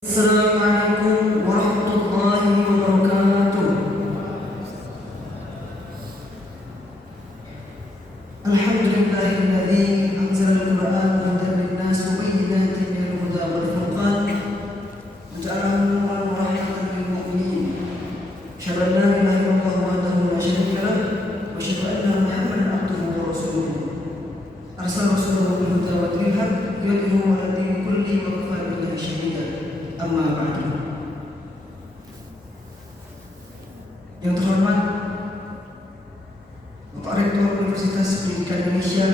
Assalamualaikum warahmatullahi wabarakatuh. Alhamdulillahilladzi anzala al-Qur'ana hudan lin-nas wa bayyinatin minal huda wal furqan wa ja'alahu nuran wa rahmatan lil mu'minin. Asyhadu an la ilaha illallah wahdahu la syarika lah wa asyhadu anna Muhammadan abduhu wa rasuluh. Arsala rasulahu bil huda wa dinil haqq yudhhiruhu 'ala dini kulli wa kafa billahi shahida. Amma ba'du. Yang terhormat Bapak Rektor Universitas Pendidikan Indonesia,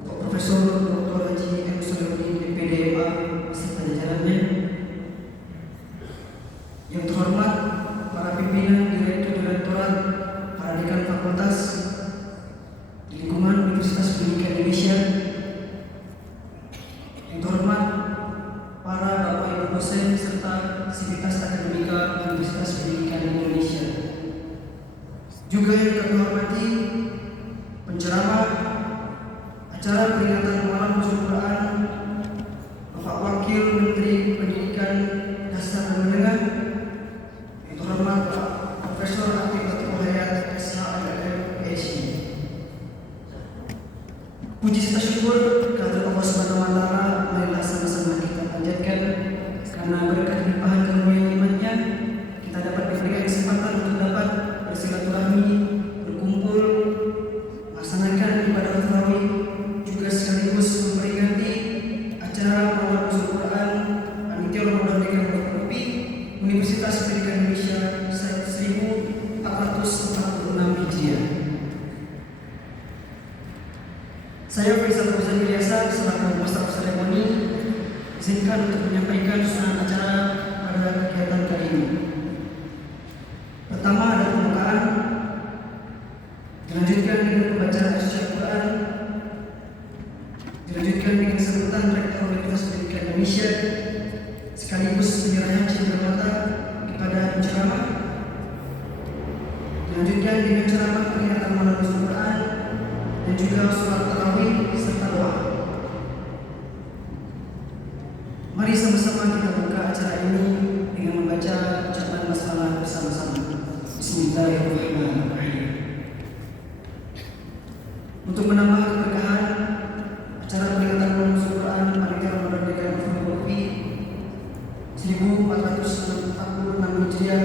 Bapak Profesor Dr. Haji M. Solihuddin DPD MA beserta jajarannya. Yang terhormat para pimpinan direktur-direktorat, para dekan fakultas di lingkungan Universitas Pendidikan Indonesia. Yang terhormat para bapak ibu dosen serta sivitas akademika Universitas Pendidikan Indonesia. Juga yang kami hormati penceramah acara peringatan Malam Nuzul Quran, Bapak Wakil Menteri Pendidikan Dasar dan Menengah, yang terhormat Pak Profesor Atiqatul Hayat SHMM PhD. Puji serta syukur kehadirat Allah Subhanahu wa taala, marilah sama-sama kita panjatkan karena berkat limpahan karunia nikmat-Nya kita dapat diberikan kesempatan untuk dapat bersilaturahmi, berkumpul, melaksanakan ibadah tarawih, juga sekaligus memperingati acara Malam Nuzul Quran Panitia Ramadan DKI Provinsi Universitas Pendidikan Indonesia 1446 Hijriah. Saya Faisal Fauzan Ilyasa selaku Master of Ceremony izinkan untuk menyampaikan susunan acara pada kegiatan kali ini. Pertama ada pembukaan, dilanjutkan dengan pembacaan ayat Al-Quran, dilanjutkan dengan sambutan Rektor Universitas Pendidikan Indonesia, sekaligus penyerahan cindera mata kepada penceramah, dilanjutkan dengan ceramah peringatan Malam Nuzul Quran dan juga sholat tarawih serta doa. Mari sama-sama kita buka acara ini dengan membaca ucapan basmalah bersama-sama. Bismillahirrahmanirrahim. Untuk menambah keberkahan acara peringatan Malam Nuzul Quran Panitia Ramadan DKI Provinsi 1446 Hijriah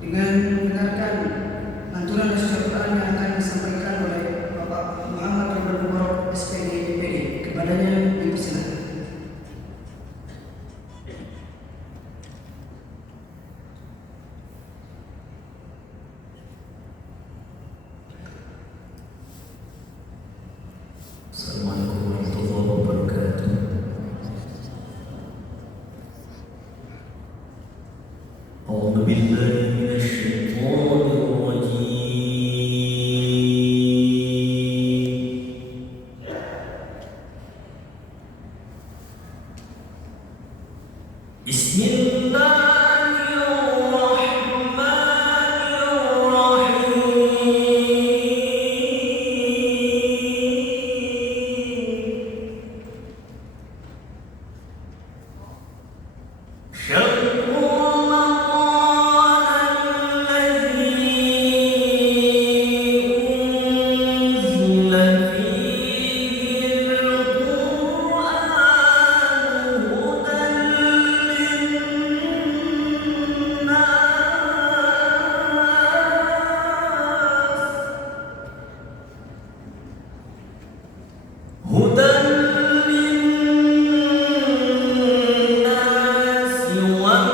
dengan mendengarkan lantunan ayat Quran yang akan disampaikan oleh Bapak Muhammad Ridwan Mubarak SPD DPD, kepadanya dipersilakan. Assalamualaikum warahmatullahi wabarakatuh. A'udzu billahi minasy syaithanir rajim. Hudan lin-nasi wa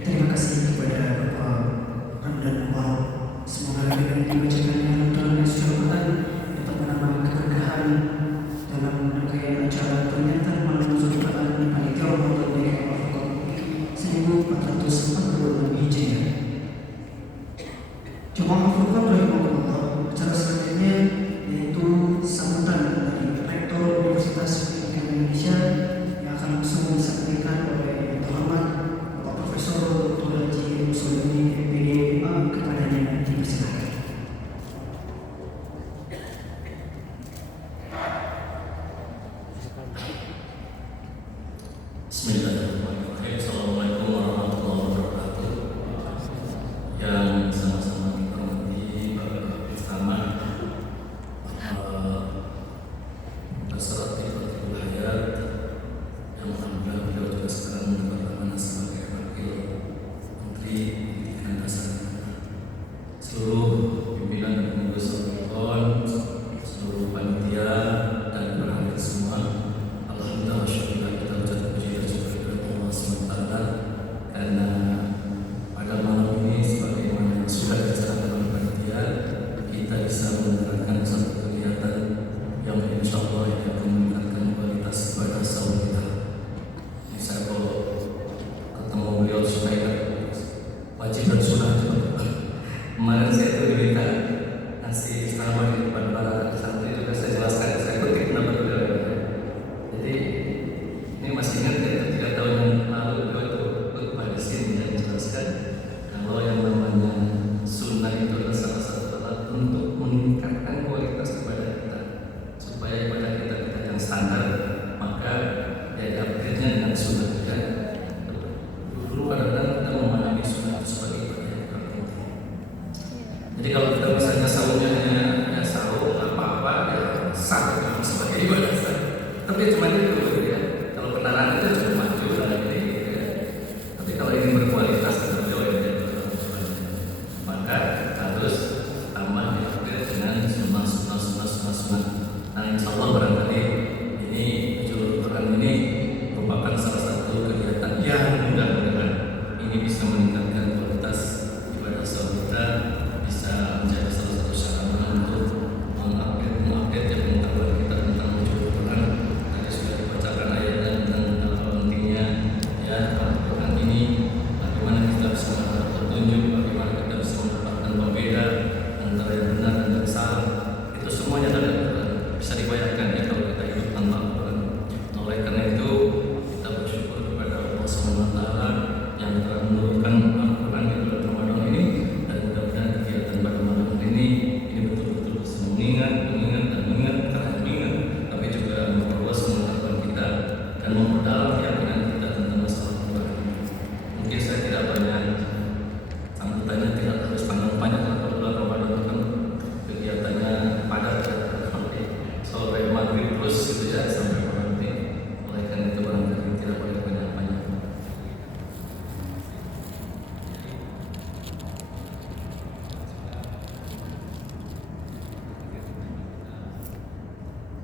Terima kasih kepada Bapak dan Bapak. Semoga dengan dibacakannya Tuhan Yesus Tuhan dapat menambah keberkahan Tapi cuma itu gitu ya. Kalau benaran itu cuma maju lah gitu ya. Tapi kalau ini berkualitas tentu jauh lebih maka harus tambah diupgrade dengan sunnah. Nah, insya Allah barangkali ini Nuzulul Quran ini merupakan salah satu kegiatan yang mudah-mudahan ini bisa meningkatkan kualitas ibadah sholat kita, bisa menjadi salah satu sarana untuk mengupdate pengetahuan kita tentang Nuzulul Quran. Tadi sudah dibacakan ayatnya tentang pentingnya ya Al-Quran ini, bagaimana kita bisa mendapatkan petunjuk, bagaimana kita bisa mendapatkan pembeda antara yang benar dan yang salah. Itu semuanya ada bisa dibayangkan ya kalau kita hidup tanpa Al-Quran. Oleh karena itu kita bersyukur kepada Allah SWT yang telah menurunkan Al-Quran di bulan Ramadan ini, dan mudah-mudahan kegiatan pada malam hari ini betul-betul bisa mengingat, tapi juga memperluas pengetahuan kita dan memperdalam keyakinan kita tentang masalah Al-Quran ini. Mungkin saya tidak banyak sambutannya, tidak harus panjang-panjang karena bulan Ramadan itu kan kegiatannya padat ya. Sampai maghrib terus gitu ya, sampai berhenti. Oleh karena itu barangkali tidak boleh banyak-banyak.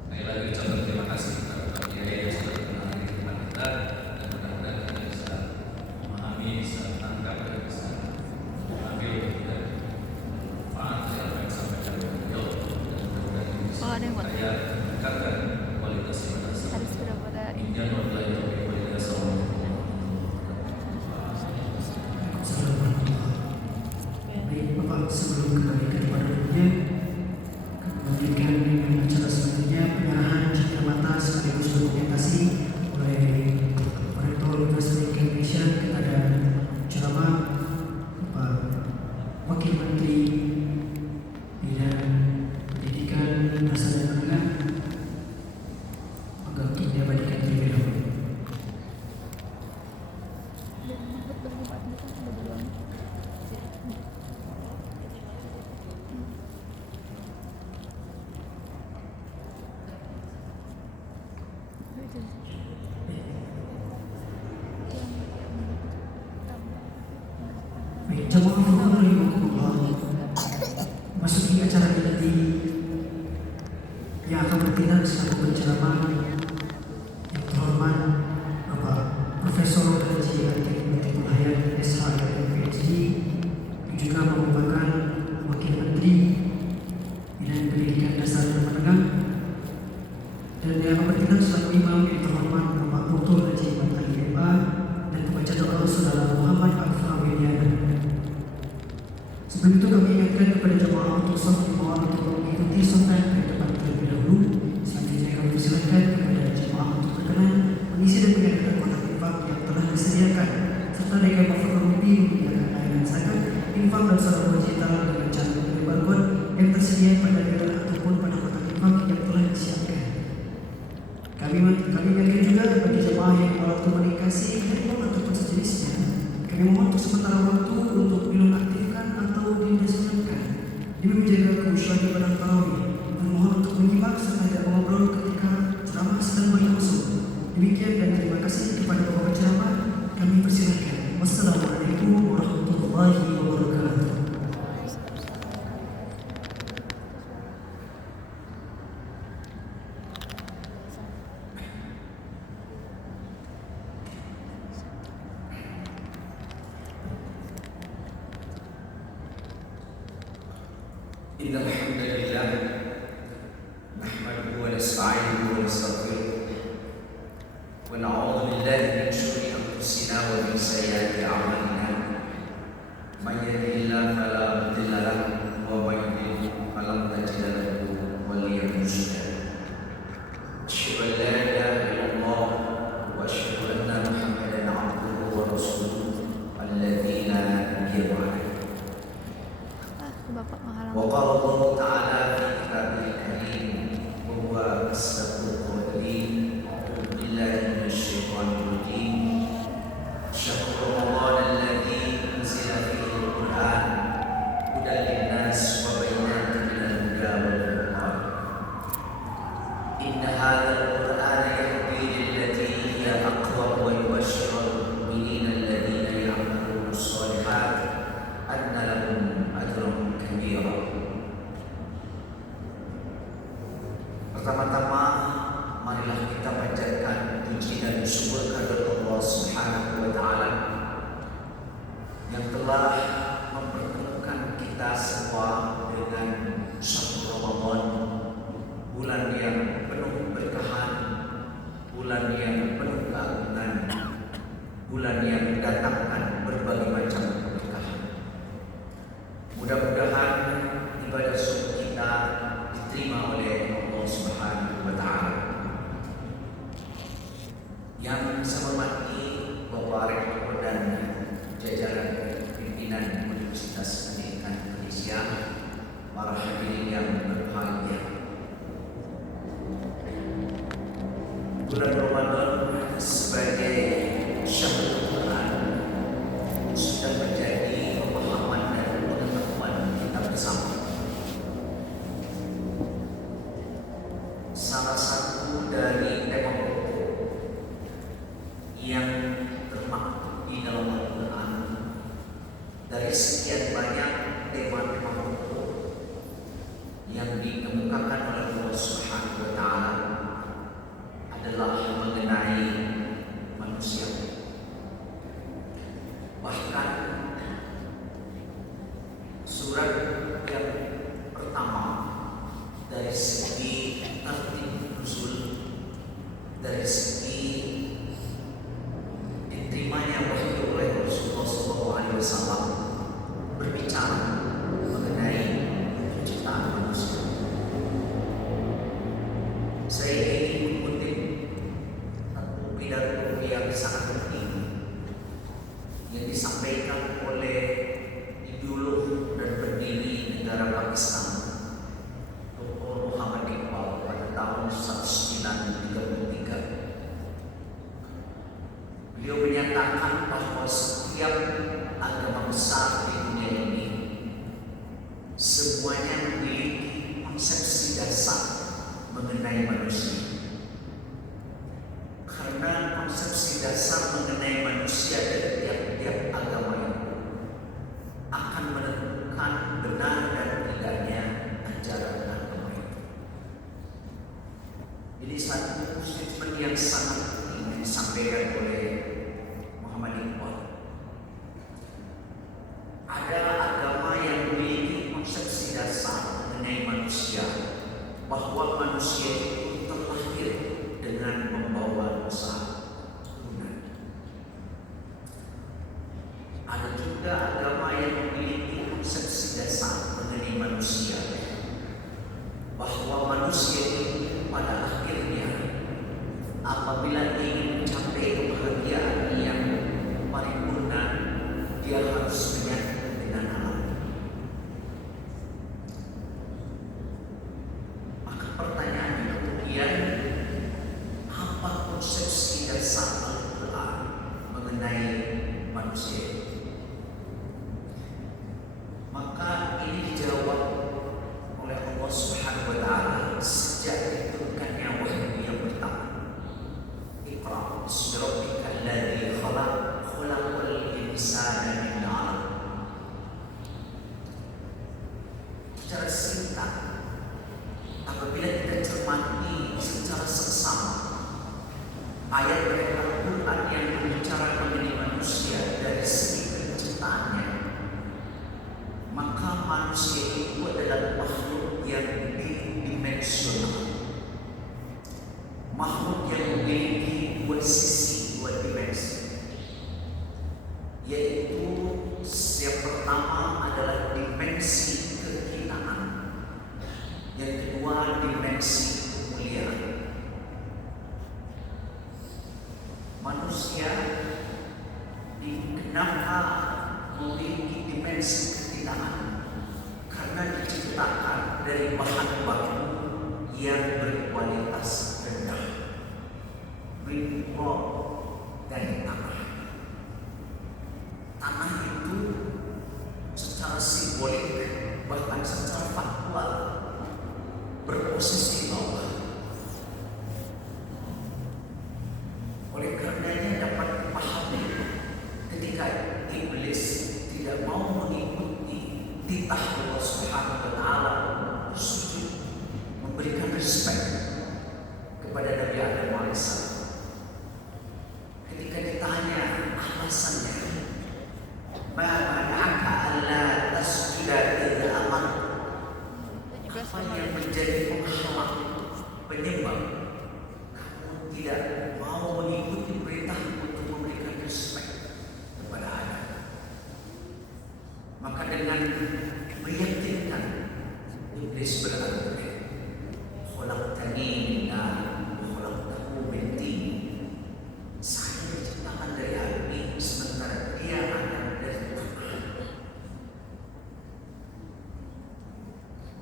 Sekali lagi ucapkan terima kasih kepada Pak Kiai yang sudah mengenali kehidupan kita, dan mudah-mudahan kita bisa memahami, bisa tangkap, dan bisa mengambil ya, manfaat dari apa yang disampaikan oleh beliau, dan mudah-mudahan ini bisa saya meningkatkan kualitas ibadah saya. Demikian wabillahi taufiq wal hidayah. Assalamualaikum Baik Bapak, sebelum kembali kepada dunia, kami lanjutkan dengan acara selanjutnya, penyerahan cerita sekaligus dokumentasi oleh Rektor Universitas Indonesia kepada ceramah Bapak Wakil Menteri Bidang Pendidikan, Dasar dan Menengah, maka untuk diabadikan terlebih dahulu. Baik, jemaah rahimakumullah, masuki acara nanti yang akan bertindak selaku penceramah yang terhormat Bapak Profesor Haji Atik Batikul Hayat SHM PhD, yang juga merupakan Wakil Menteri Bidang Pendidikan Dasar dan Menengah, dan yang akan bertindak selaku Imam yang terhormat Bapak Dr. Haji Matali MA, dan pembaca doa Saudara Muhammad Al-Fawiyana. Sebelum itu kami ingatkan kepada jemaah untuk saf di bawah untuk mengikuti solat ke depan terlebih dahulu. Selanjutnya kami persilakan kepada jemaah untuk berkenan mengisi dan menyaksikan kotak infak yang telah disediakan, serta dengan mafakulubi menyediakan layanan zakat, infak dan salat digital dengan cara mengirim barcode yang tersedia pada daerah ataupun pada kotak infak yang telah disiapkan. Kami ingatkan juga bagi jemaah yang alat komunikasi, handphone ataupun sejenisnya, kami mohon untuk sementara waktu untuk dinonaktifkan atau didiskreditkan demi menjaga khusyuan ibadah tarawih, dan mohon untuk menyimak serta tidak mengobrol ketika ceramah sedang berlangsung. Demikian dan terima kasih kepada Bapak penceramah. Kami persilakan. Wassalamualaikum warahmatullahi wabarakatuh. Innal hamdalillah nahmaduhu wa nasta'inuhu wa nastaghfiruh wa na'udzu billahi min shururi anfusina wa min sayyiati a'malina. May yahdihillahu fala mudilla lahu wa may yudlil fala tajida lahu waliyyan mursyida. Asyhadu an la ilaha illallah wa asyhadu anna Muhammadan 'abduhu wa rasuluh alladzina yu'minu وقال الله تعالى في كتابه الكريم وهو أصدق القائلين أعوذ بالله من الشيطان الرجيم شهر رمضان الذي أنزل فيه القرآن هدى للناس وبينات من الهدى والفرقان إن هذا القرآن Pertama-tama marilah kita panjatkan puji dan syukur kepada Allah Subhanahu wa taala yang telah mempertemukan kita semua dengan syahrul Ramadan, bulan yang penuh berkahan, bulan yang penuh keagungan, bulan yang mendatangkan berbagai macam keberkahan. Mudah-mudahan ibadah subuh kita diterima oleh Allah Subhanahu wa taala. Yang saya hormati Bapak Rektor dan jajaran pimpinan Universitas Pendidikan Indonesia, para hadirin yang berbahagia. Bulan Ramadan sebagai syahrul Quran sudah menjadi pemahaman dan pengetahuan kita bersama. Salah satu dari tema pokok yang termaktub di dalam Al-Quran dari sekian banyak tema-tema pokok yang dikemukakan oleh Allah Subhanahu wa taala adalah mengenai manusia. Bahkan surat yang pertama dari segi tertib nuzul, dari segi diterimanya wahyu oleh Rasulullah SAW berbicara mengenai penciptaan manusia. Saya ingin mengutip satu pidato yang sangat penting yang disampaikan oleh ideolog dan pendiri negara Pakistan, Dr. Muhammad Iqbal, pada tahun 1933. Beliau menyatakan bahwa setiap agama besar di dunia ini semuanya memiliki konsepsi dasar mengenai manusia. Karena konsepsi dasar mengenai manusia dari tiap-tiap agama itu akan menentukan benar dan tidaknya ajaran agama itu. Jadi satu statement yang sangat penting yang disampaikan oleh Muhammad Iqbal. Ada agama yang memiliki konsepsi dasar mengenai manusia, bahwa manusia itu terlahir dengan membawa dosa turunan. Ada juga agama yang memiliki konsepsi dasar mengenai manusia, bahwa manusia itu pada akhirnya apabila ingin mencapai kebahagiaan yang paripurna, dia harus menyatu dengan alam. Maka pertanyaannya kemudian, apa konsepsi dasar Al-Quran mengenai manusia? Maka ini dijawab oleh Allah Subhanahu wa taala sejak diturunkannya wahyu yang pertama. Iqra bismi rabbikal ladzi khalaq, khalaqal insana min 'alaq. Secara singkat, apabila kita cermati secara seksama ayat Al-Quran yang berbicara mengenai manusia dari segi penciptaannya, maka manusia itu adalah makhluk yang bidimensional, makhluk yang memiliki dua sisi, dua dimensi, yaitu yang pertama adalah dimensi kehinaan, yang kedua dimensi kemuliaan. Manusia kenapa memiliki dimensi kehinaan? Karena diciptakan dari bahan baku yang berkualitas rendah, rock dari tanah. Tanah itu secara simbolik bahkan secara faktual berposisi bawah. Oleh karenanya dapat dipahami ketika iblis tidak mau mengikuti titah Allah Subhanahu wa taala, bersujud, memberikan respect kepada Nabi Adam alaihissalam. Ketika ditanya alasannya, ma mana'aka alla tasjuda idza amartu, apa yang menjadi penghalang, penyebab kamu tidak mau mengikuti perintah untuk memberikan respek kepada Adam? Maka dengan meyakinkan, Iblis berkata, khalaqtani min nar wa khalaqtahu min tin. Saya diciptakan dari api, sementara dia ada dari tanah.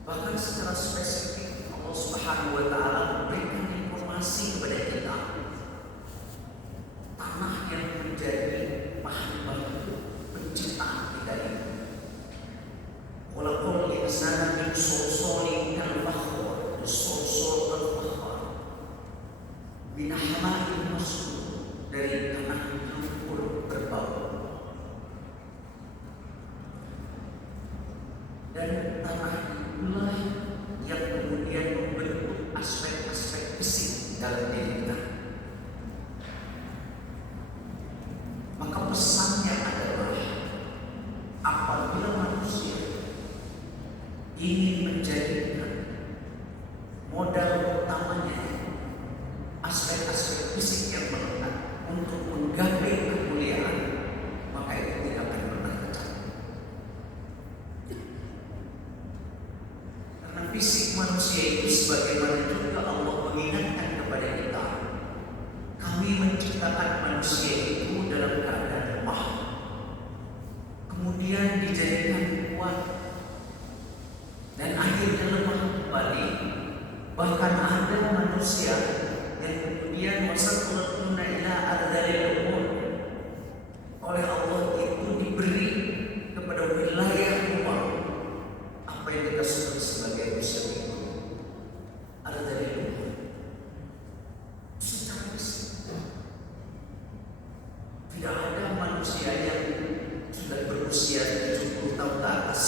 Bahkan secara spesifik Allah Subhanahu wa taala memberikan informasi kepada kita, tanah yang menjadi bahan baku penciptaan kita ini. Walaupun insana min sulsalin kal fakhar, sulsal kal fakhar, min hama'in masnun, dari tanah lumpur berbau. Dan tanah itulah yang kemudian membentuk aspek-aspek fisik dalam diri kita. Maka pesannya adalah, apabila manusia ingin menjadikan modal utamanya aspek-aspek fisik yang melekat untuk menggapai kemuliaan, maka itu tidak akan pernah tercapai. Karena fisik manusia itu, sebagaimana juga Allah mengingatkan kepada kita, kami menciptakan manusia itu dalam keadaan lemah, kemudian dijadikan kuat, dan akhirnya lemah kembali. Bahkan ada manusia yang kemudian wasatuna ila adzalil umur, oleh Allah itu diberi kepada wilayah luar, apa yang kita sebut sebagai usia itu, adzalil umur. Secara fisik tidak ada manusia yang sudah berusia 70 tahun ke atas,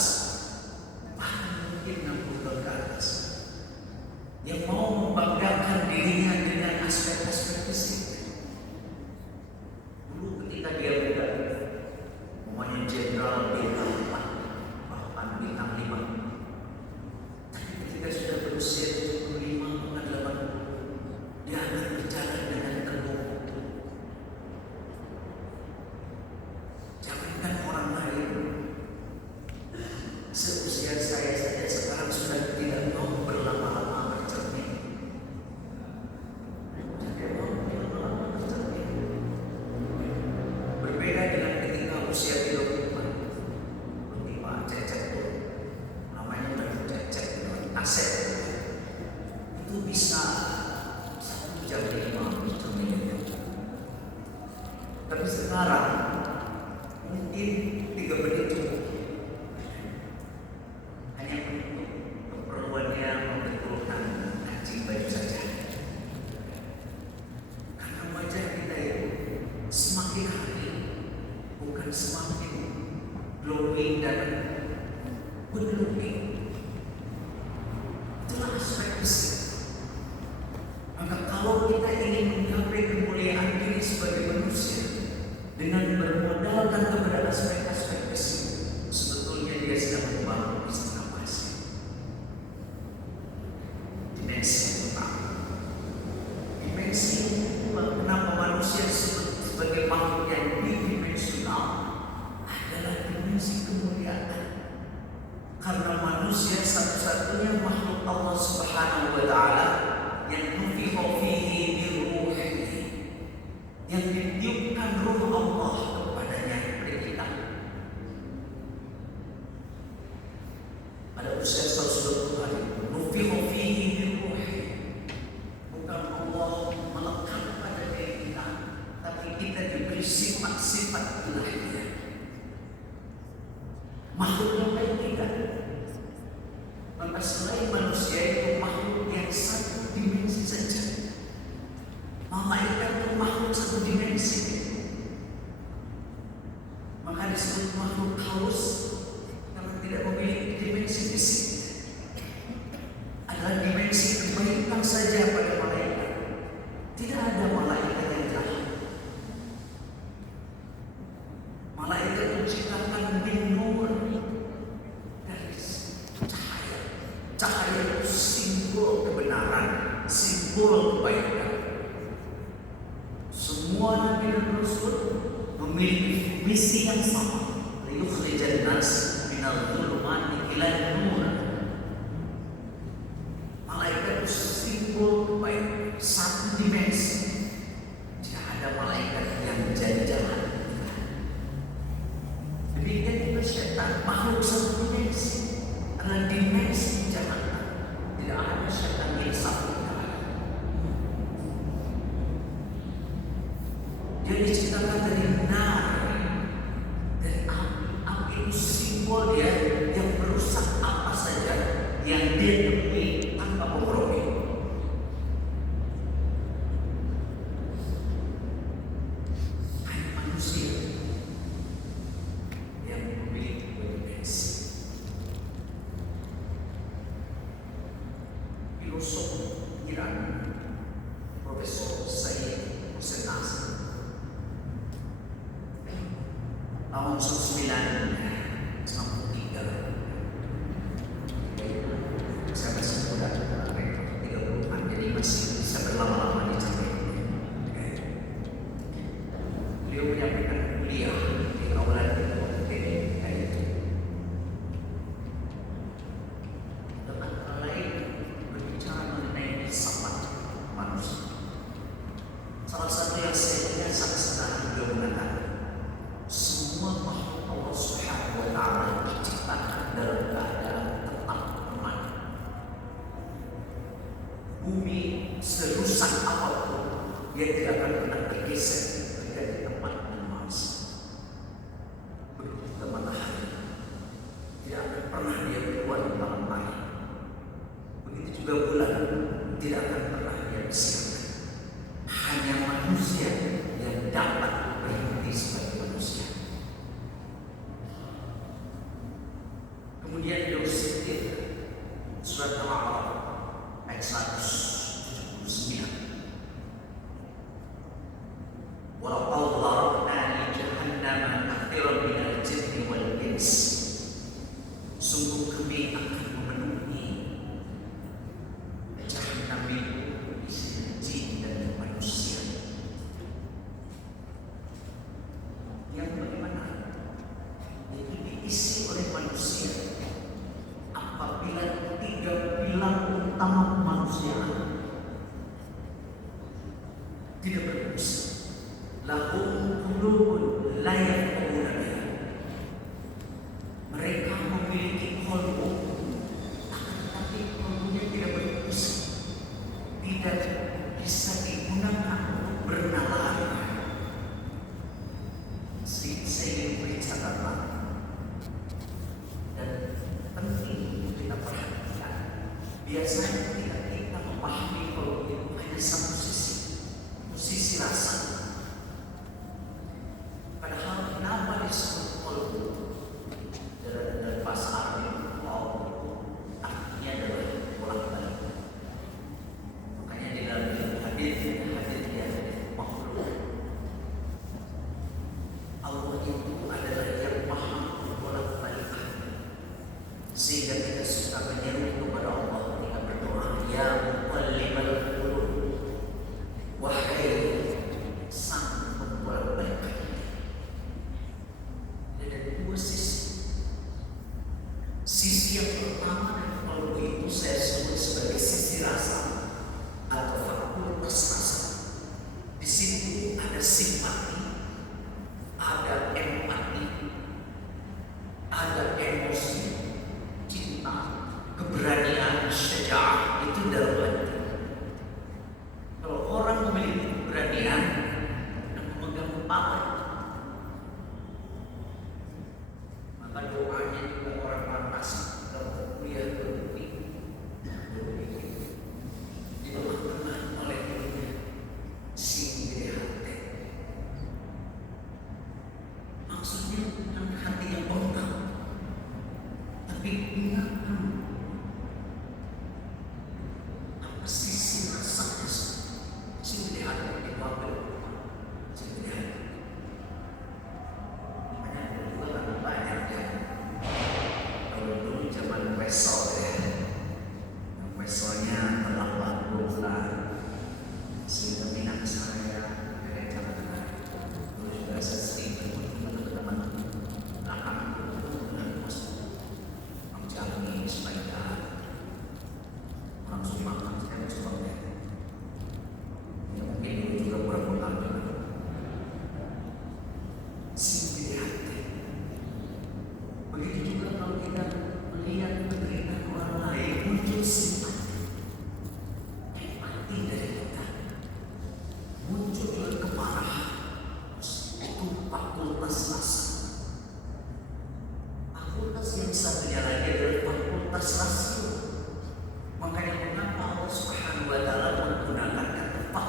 bahkan mungkin 60 tahun ke atas, yang mau membanggakan dirinya dengan aspek-aspek fisik. Dulu ketika dia muda, namanya jenderal bintang 4, bahkan bintang 5. Tapi ketika sudah berusia 75 ke 80, dia akan berjalan dengan teguh. Jangankan orang lain, seusia saya saja sekarang sudah tidak mau berlama-lama bercermin. Berbeda dengan ketika usia 30-an, seperti Pak Cecep itu, namanya Pak Cecep Asep, itu bisa 1 jam 5 bercermin. Tapi sekarang mungkin 3 menit cukup, hanya untuk keperluannya membetulkan kancing baju saja. Karena wajah kita itu semakin hari bukan semakin glowing dan good looking. Itulah aspek fisik. Maka kalau kita ingin menggapai kemuliaan diri sebagai manusia dengan bermodalkan kepada aspek-aspek fisik, sebetulnya dia sedang membangun istana pasir. Dimensi yang pertama. Dimensi kenapa manusia sebagai makhluk yang bidimensional adalah dimensi kemuliaan. Karena manusia satu-satunya makhluk Allah Subhanahu wa taala yang nufikha fihi min ruhihi, yang ditiupkan ruh Allah kepadanya, kepada kita. Pada usia 120 hari, nufikha fihi min ruhihi, bukan Allah melekat pada diri kita, tapi kita diberi sifat-sifat ilahiyah. Makhluk yang lain tidak. Maka selain manusia itu makhluk yang satu dimensi saja, malaikat itu makhluk satu dimensi. Maka disebut makhluk halus karena tidak memiliki dimensi fisik. Adalah dimensi kebaikan saja pada malaikat, simbol kebaikan. Semua nabi dan rasul memiliki misi yang sama, liyukhrijan nas minal dhulumati ilal nur. Malaikat itu simbol kebaikan, satu dimensi. Tidak ada malaikat yang jadi jahat. Demikian juga syaitan, makhluk satu dimensi, adalah dimensi jahat. Tidak ada syaitan yang satu. Dia diciptakan dari nar, dari api. Api itu simbol dia yang merusak apa saja yang dia temui tanpa kompromi. Hanya manusia yang memiliki dimensi. Filosof Iran, Profesor Said Hussein Nasr, tahun 1963, saya masih muda, 30-an, jadi masih bisa berlama-lama di sana. Beliau menyampaikan kuliah di kawalan UTN hari itu. Dengan hal lain berbicara mengenai sifat manusia. Salah satu yang saya lihat sangat sederhana, beliau mengatakan, semua makhluk Allah Subhanahu wa Ta'ala diciptakan dalam keadaan tetap aman. Bumi serusak apapun, dia tidak akan pernah bergeser dari tempat yang Mars. Begitu juga matahari, tidak akan pernah dia keluar di malam hari. Begitu juga bulan, tidak akan pernah dia bersinar. Hanya manusia yang dapat berhenti sebagai manusia. Kemudian beliau setir surat Al-A'raf ayat 179. Walaqad dharabna li jahannama katsiran minal jinni wal ins. Sungguh kami akan memenuhi Jahannam itu isinya jin dan manusia. Yang bagaimana? Itu diisi oleh manusia. Apabila 3 pilar utama kemanusiaan tidak berfungsi, lahum qulubun la yafqahuna biha. Mereka memiliki qalbu, tapi qalbunya tidak berfungsi, tidak bisa digunakan untuk bernalar. Saya ingin beri catatan dan penting untuk kita perhatikan. Biasanya kita memahami kalau itu hanya satu sisi rasa. Padahal kenapa disebut qalbu? Dalam bahasa Arab qalbu artinya adalah bolak-balik. Makanya di dalam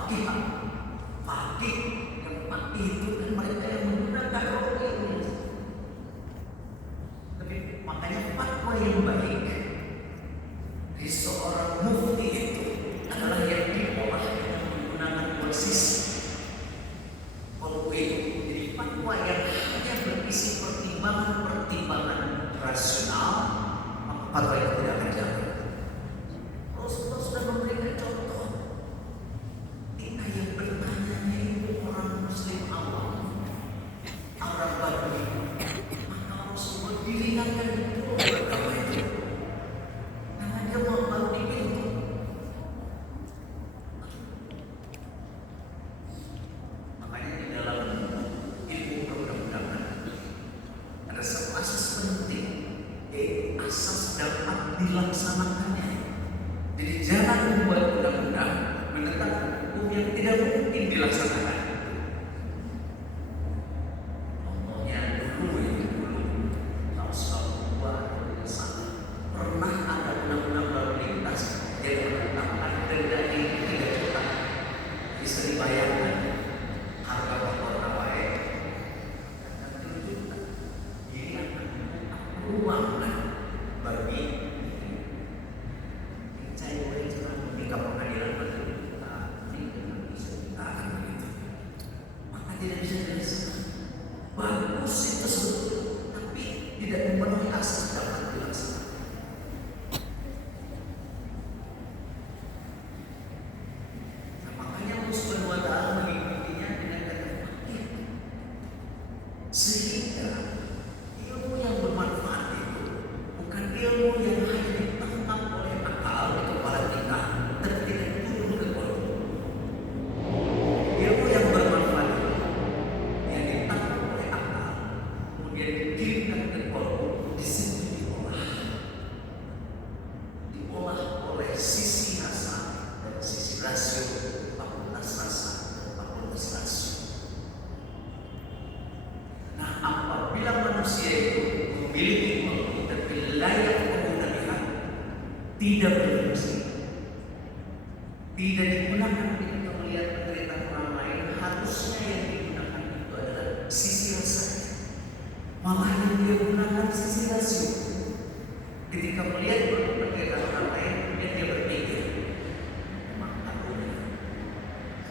fakih yang fakih itu kan mereka yang menggunakan roti ini. Tapi makanya fatwa yang baik dari seorang mufti itu adalah yang diolah dengan menggunakan dua sisi kolbu itu. Jadi fatwa yang hanya berisi pertimbangan rasional, maka fatwa itu tidak akan jalan. Rasulullah sudah memberikan contoh. Kita yang bertanya itu orang muslim awam, orang Badui, maka Rasulullah diringankan itu berapa itu? Karena dia baru dipilih. Makanya di dalam ilmu perundang-undangan ada satu asas penting, yaitu asas dapat dilaksanakannya. Jadi jangan membuat undang-undang menetapkan hukum yang tidak mungkin dilaksanakan. Contohnya dulu tahun 1991 pernah ada undang-undang lalu lintas yang menetapkan denda ini 3 juta. Bisa dibayarkan harga motor nawae dan 3 juta. Ini akan membuka peluang bagi saya boleh curang di pengadilan kita tidak bisa ditahan begitu, maka tidak bisa dilaksanakan. Bagus itu sebetulnya, tapi tidak memenuhi asas dapat dilaksanakan. Nah, makanya Allah Subhanahu wa Ta'ala mengikutinya dengan kata fakir, sehingga ilmu yang bermanfaat itu bukan ilmu yang hanya ditangkap oleh akal kepala kita, tapi tidak turun ke kolom. Ilmu yang bermanfaat itu yang ditangkap oleh akal, kemudian dikirimkan ke kolom, di situ diolah oleh sisi rasa dan sisi rasio, fakultas rasa dan fakultas rasio. Nah, apabila manusia itu memiliki kolom tapi layak menggunakan, tidak berfungsi, tidak digunakan ketika melihat penderitaan orang lain, harusnya yang digunakan itu adalah sisi rasa, malah yang dia gunakan sisi rasio. Ketika melihat penderitaan orang lain, kemudian dia berpikir, memang takutnya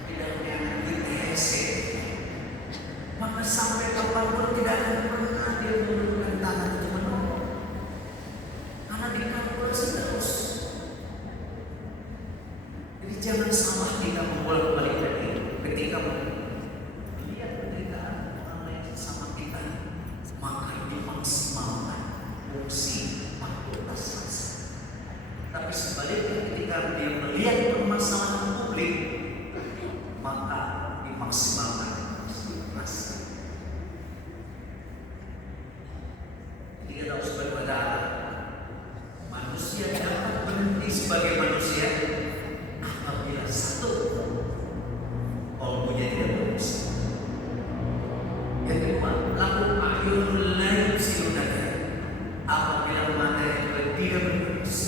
tidak punya ITC, maka sampai kapanpun tidak akan pernah dia menggunakan tangan untuk menolong, karena dikalkulasi terus. Jadi jangan salah kita membolak-balik tadi ketika melihat penderitaan orang lain sama kita, maka dimaksimalkan fungsi fakultas rasa. Tapi sebaliknya ketika dia melihat permasalahan publik, maka dimaksimalkan fungsi rasa. Jadi kata Allah Subhanahu wa Ta'ala, manusia dapat berhenti sebagai manusia apabila satu, kolbunya tidak berfungsi. Yang kedua, lahu a'yunun la yubsiruna biha, apabila mata juga tidak berfungsi.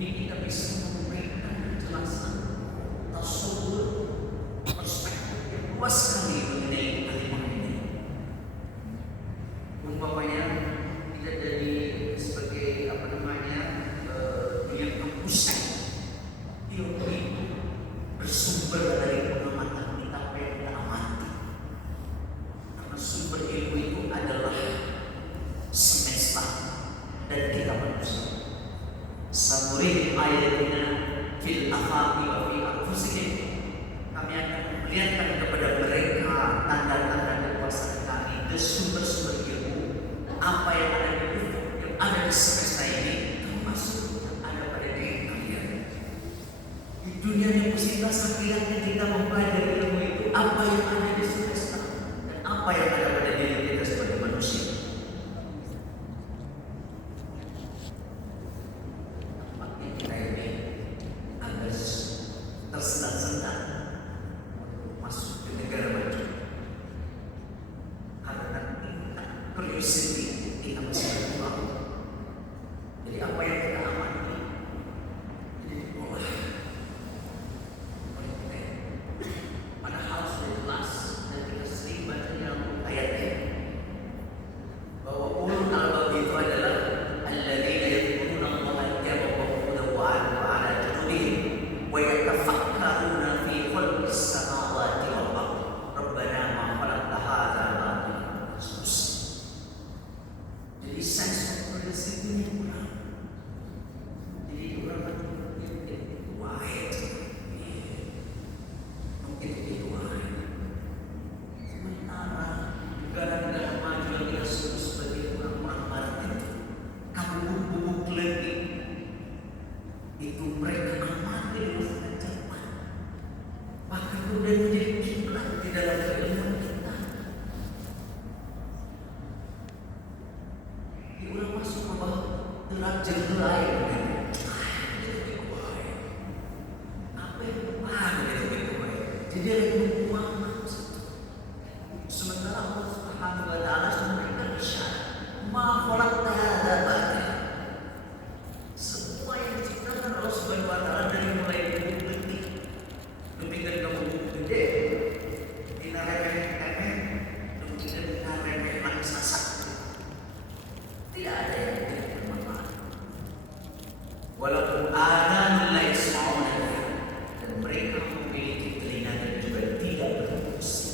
Ini kita bisa memberikan penjelasan, tasawur, perspektif yang luas sekali mengenai kalimat ini. Umpamanya tidak jadi sebagai yang pusat ilmu itu bersumber dari pengamatan kita apa yang kita amati, karena sumber ilmu itu adalah semesta dan kita manusia. Samurihim ayatina fil afaqi wa fi anfusihim, kami akan memperlihatkan kepada mereka tanda-tanda kekuasaan kami dan sumber-sumber ilmu, apa yang ada di ufuk, yang ada di semesta ini, termasuk yang ada pada diri kalian. Di dunia yang mesti akhirnya kita mempelajari ilmu itu, apa yang ada di semesta dan apa yang ada pada diri kita sebagai manusia. Nampaknya kita ini agak tersendat-sendat masuk ke negara maju, karena tingkat curiosity kita masih berkurang. Jadi apa yang kita amati jadi diolah oleh dari Muhammad. Sementara Allah Subhanahu wa taala memberikan isyarat, ma khalaqta hadza batil. Semua yang diciptakan Allah Subhanahu wa taala dari mulai detik demikian kamu gede, dina remeh-remeh, demikian dina remeh lagi sasak. Tidak ada yang tidak bermanfaat. Walaupun ada nilai semaunya dan mereka memiliki telinga dan juga tidak berfungsi.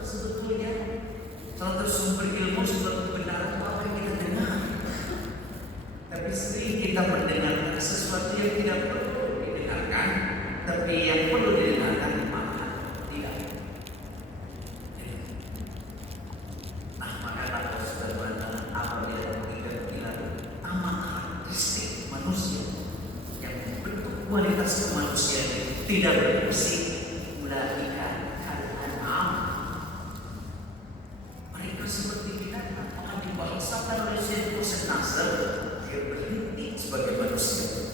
Sebetulnya salah satu sumber ilmu, sumber kebenaran apa yang kita dengar. Tapi sering kita mendengarkan sesuatu yang tidak perlu didengarkan, tapi yang perlu didengarkan malah tidak. Nah, maka Allah Subhanahu wa taala apabila kita bilang amat karakteristik manusia yang bentuk kualitas kemanusiaan tidak berfungsi, ulaika kal-an'am. Mereka seperti binatang. Maka dibahasakan oleh Syekh Hussein Nasr, dia berhenti sebagai manusia.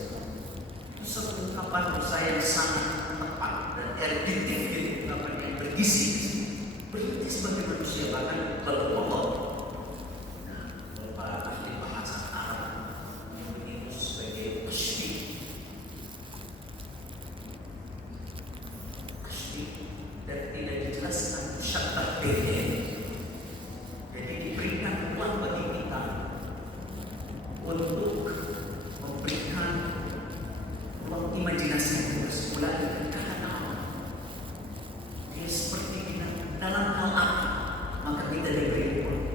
Suatu ungkapan saya yang sangat tepat dan eruditif, ungkapan yang bergizi. Berhenti sebagai manusia, bahkan Allah. Nah, para ahli bahasa Arab menyebut itu sebagai tasybih. Dan tidak dijelaskan syarat bedanya. Jadi diberikan ruang bagi kita untuk memberikan ruang imajinasi kita semula karena Allah. Dia seperti binatang dalam hal apa, maka kita diberi ruang.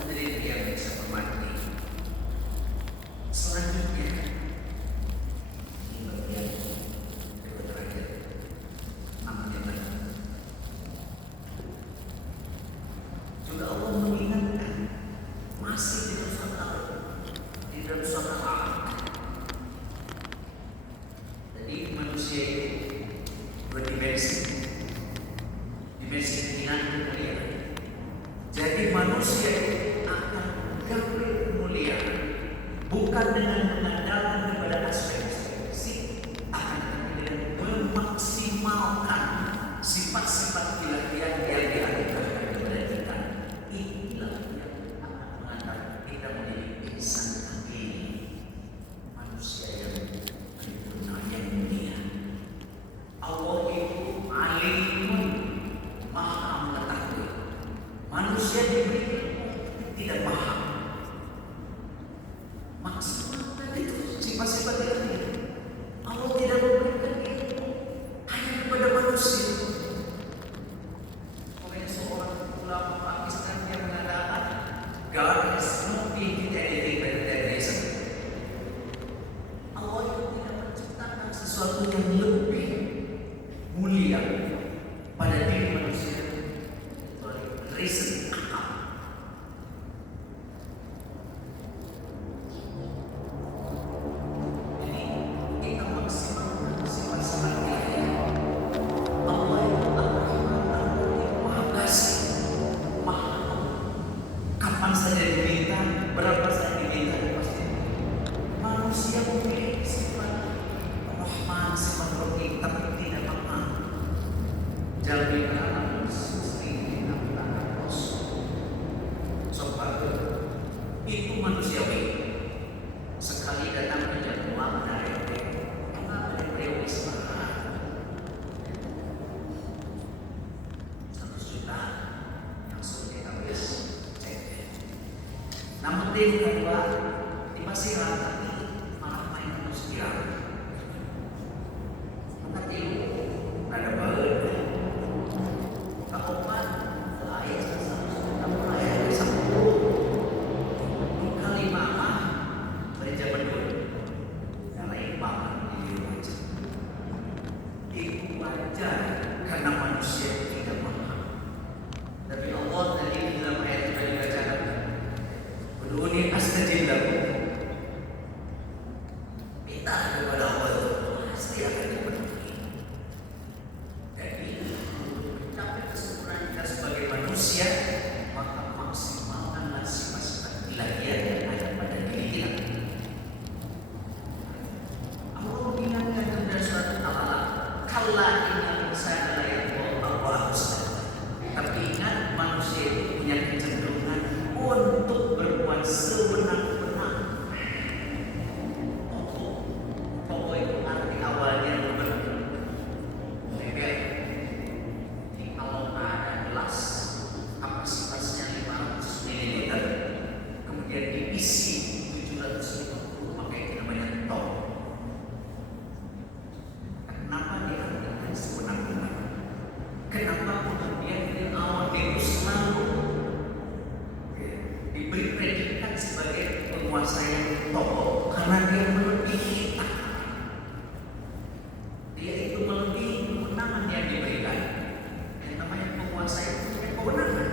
Hadirin yang saya hormati, selanjutnya juga Allah mengingatkan masih di dalam surat Al-Alaq. Jadi manusia itu berdimensi, dimensi keinginan kemuliaan. Jadi manusia itu akan menggapai kemuliaan bukan dengan mengandalkan kepada aspek fisik, akan tetapi dengan memaksimalkan sifat-sifat ilahiah yang dianugerahkan kepada kita. Inilah yang akan mengantar kita menjadi insan kamil, manusia yang sempurna, yang mulia. Allah itu alimun, maha mengetahui. Manusia diberi ilmu tidak paham. Maksimalkan itu sifat-sifat ilahiah. Allah tidak memberikan ilmu hanya kepada manusia. Oleh seorang ulama Pakistan yang mengatakan, God has not created anything better than reason. Allah itu tidak menciptakan sesuatu yang lebih mulia pada diri manusia kecuali reason, akal. Jadi kita maksimalkan sifat-sifat ilahiah. Allah itu Ar-Rahman Ar-Rahim, Maha Kasih, Maha. Kapan saja diminta, berapa saja diminta, pasti. Manusia memiliki sifat Rahman, sifat Rahim, tapi tidak paham. Jami'an mesti dinamakan Rasul. Sobat itu manusiawi. Sekali datang ke jadwal dari beliau Islam 100 juta langsung kita habis cek. Namun dia kedua di Pasiran tapi malah main konspiran. Maka itu ada banget. Kapan lain ayat 10 kali mama dari zaman dulu. Yang lain mama di wajah. Itu wajar karena manusia tidak paham. Tapi Allah tadi dalam ayat yang dibacakan, "Ud'uni astajib lakum." Minta kepada Allah, pasti akan dipenuhi. penguasa yang tokoh karena dia melebihi kita. Dia itu melebihi kewenangan yang diberikan. Yang namanya penguasa itu punya kewenangan.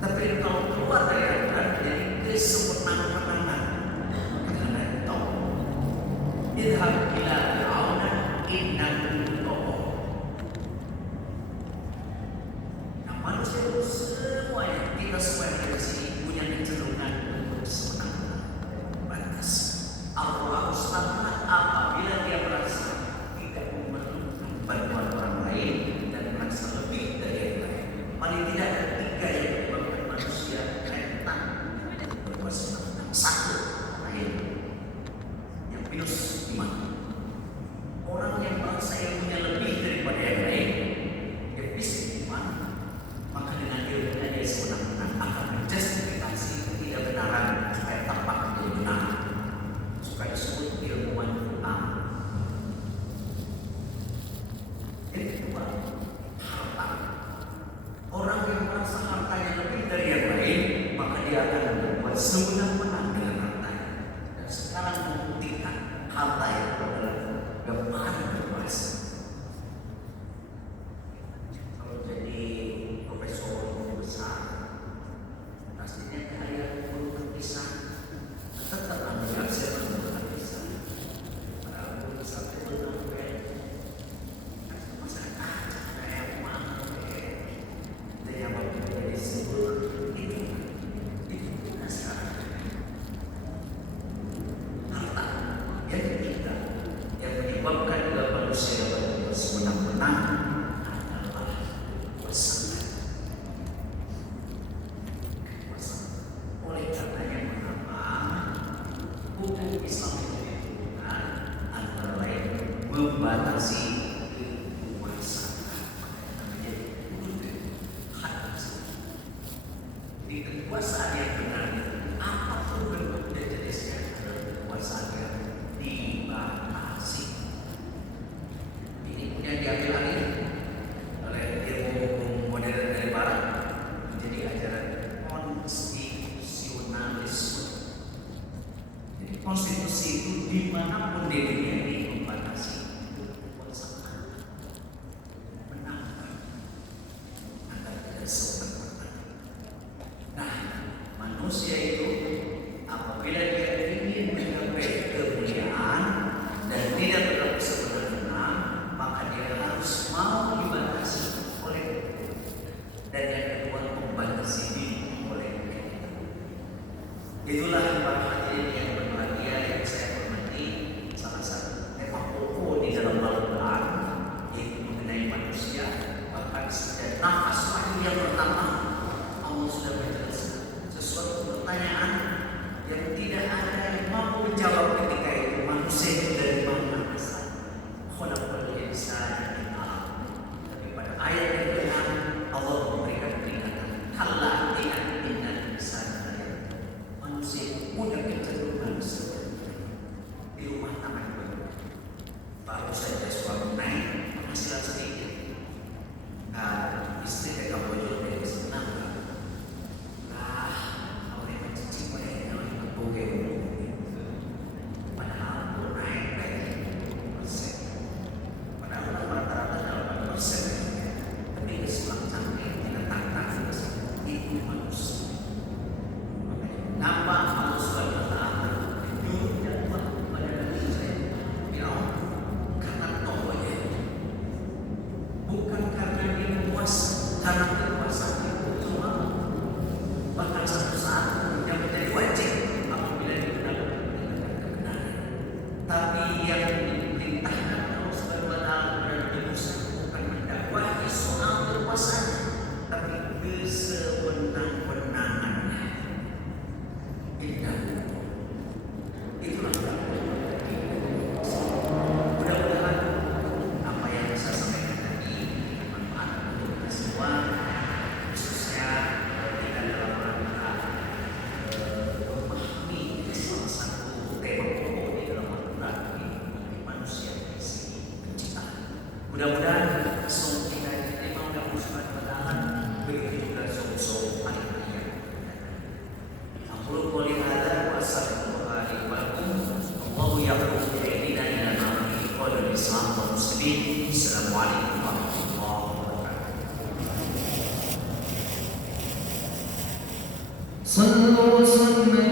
Tapi kalau keluar dari aturan jadi kesewenang-wenangan. Karena itu idhab ila fir'auna innahu tokoh. Nah, manusia itu semuanya, kita semua di sini punya kecenderungan untuk sewenang-wenang. Batas. Allah Subhanahu apabila dia merasa tidak memerlukan bantuan orang lain dan merasa lebih dari yang lain. Paling tidak ada tiga yang menyebabkan manusia rentan berbuat sewenang-wenang. Satu, lain yang minus iman. Orang yang merasa ilmunya lebih daripada yang lain, dia bisa iman, maka dengan ilmunya dia sewenang-wenang akan menjustifikasi ketidakbenaran supaya tampak dia benar, supaya disebut ilmuwan Quran. Yang kedua, harta. Orang yang merasa hartanya lebih dari yang lain, maka dia akan berbuat sewenang-wenang dengan hartanya. Dan sekarang membuktikan harta itu adalah gambaran berkuasa. Kalau jadi profesor besar, pastinya kaya guru terpisah, tetap ambil hasil terpisah. Para guru besar itu sampai masyarakat kayak uang, daya bagi disebut itu kita sekarang. Harta yang ketiga yang menyebabkan dalam manusia dapat sewenang-wenang adalah kekuasaan. Oleh karenanya mengapa hukum Islam menyebutkan antara lain membatasi kekuasaan. Menjadi hak. Di kekuasaan yang benar, apapun bentuk dan jenisnya adalah kekuasaan yang dibatasi. Ini kemudian diambil alih oleh ilmu hukum modern dari barat menjadi ajaran konstitusionalisme. Jadi konstitusi itu dimanapun di dunia ini membatasi kekuasaan, menangkan agar tidak sewenang-wenang. Nah, manusia itu apabila dia ingin mencapai kemuliaan dan tidak berlaku sewenang-wenang, maka dia harus mau dibatasi oleh dan yang kedua membatasi diri oleh kita. Itulah para hadirin yang berbahagia yang saya hormati, salah satu tema pokok di dalam Al-Quran yaitu mengenai manusia. Bahkan sejak nafas wahyu yang pertama Allah sudah menjelaskan sesuatu pertanyaan yang tidak ada yang mampu menjawab ketika itu. Manusia itu dari mana asal? Khalaqal insana min 'alaq. Tapi pada ayat yang lain Allah memberikan peringatan. Kalla innal insana layatgha. Manusia punya kecenderungan seperti di rumah tangga baru. Baru saja suami naik penghasilan sedikit. Istri pegang bojol dari senang. Kalau yang mencuci banyak yang membuka padahal belum naik dari 10%. Padahal rata-rata 8%. Tapi kesulang cantik dengan tantang itu manusia. Kenapa Allah Subhanahu wa Ta'ala menyuruh dakwah kepada Nabi Fir'aun? Karena tokohnya, bukan karena dia puas, karena kekuasaan itu cuma bahkan satu saat yang menjadi wajib apabila digunakan dengan kebenaran. Tapi yang diperintahkan Allah Subhanahu wa Ta'ala kepada Nabi Musa bukan mendakwahi soal kekuasaan, tapi kesewenang-wenangannya. Itulah mudah-mudahan apa yang saya sampaikan tadi bermanfaat untuk kita semua, khususnya kita dalam rangka memahami salah satu tema pokok di dalam Al-Quran ini manusia versi penciptaan. Mudah-mudahan semua kita diterima oleh Allah Subhanahu wa Ta'ala, begitu juga semua panitia. Aku boleh ada kuasa Islam kaum muslimin. Assalamualaikum warahmatullahi wabarakatuh. صلوا وسلموا